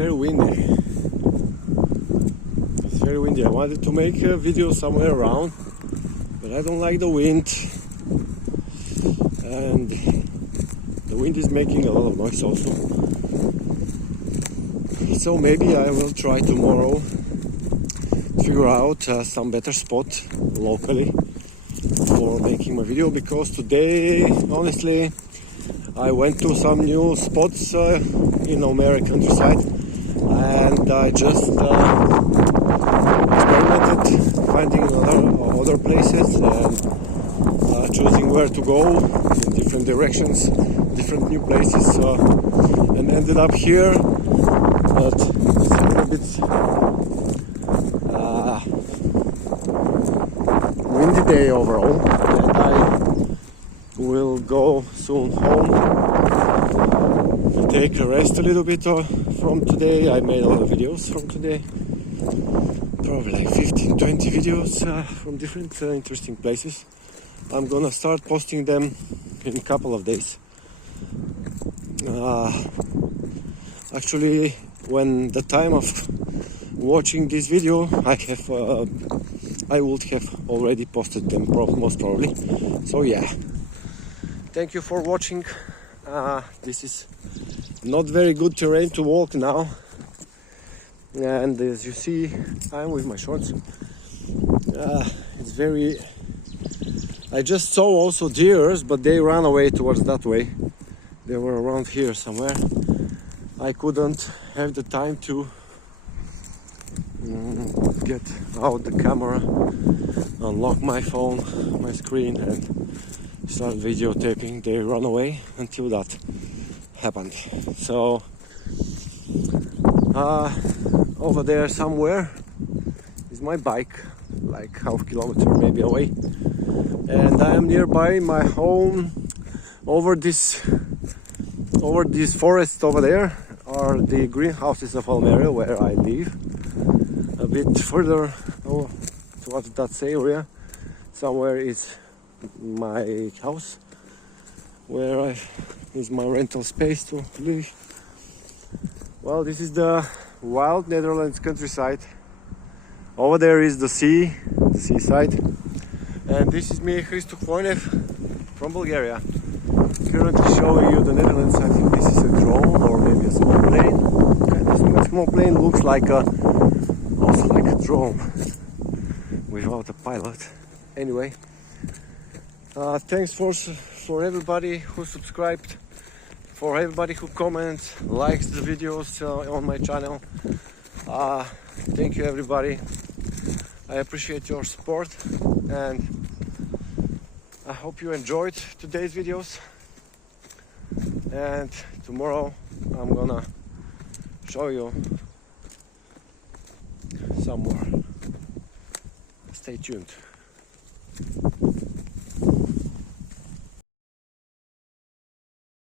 very windy. It's very windy. I wanted to make a video somewhere around, but I don't like the wind, and the wind is making a lot of noise also. So maybe I will try tomorrow figure out some better spot locally for making my video, because today honestly I went to some new spots in Almere countryside, and I just experimented finding other places and choosing where to go in different directions, different new places, and ended up here. But it's a little bit windy day overall, and I will go soon home to take a rest a little bit from today. I made a lot of videos from today, probably like 15-20 videos from different interesting places. I'm gonna start posting them in a couple of days. Actually, when the time of watching this video, I would have already posted them most probably. So yeah, thank you for watching. This is not very good terrain to walk now, and as you see, I'm with my shorts. It's very... I just saw also deers, but they ran away towards that way. They were around here somewhere. I couldn't have the time to get out the camera, unlock my phone, my screen, and start videotaping. They ran away until that happened. So over there somewhere is my bike, like half kilometer maybe away, and I am nearby my home. Over this forest over there are the greenhouses of Almere, where I live. A bit further towards that area somewhere is my house, where is my rental space to live. Well, this is the wild Netherlands countryside. Over there is the seaside, and this is me, Hristo Hvoynev from Bulgaria, currently showing you the Netherlands. I think this is a drone or maybe a small plane. A small plane looks like also like a drone without a pilot. Anyway, thanks for everybody who subscribed, for everybody who comments, likes the videos on my channel. Thank you everybody. I appreciate your support, and I hope you enjoyed today's videos. And tomorrow I'm gonna show you some more. Stay tuned.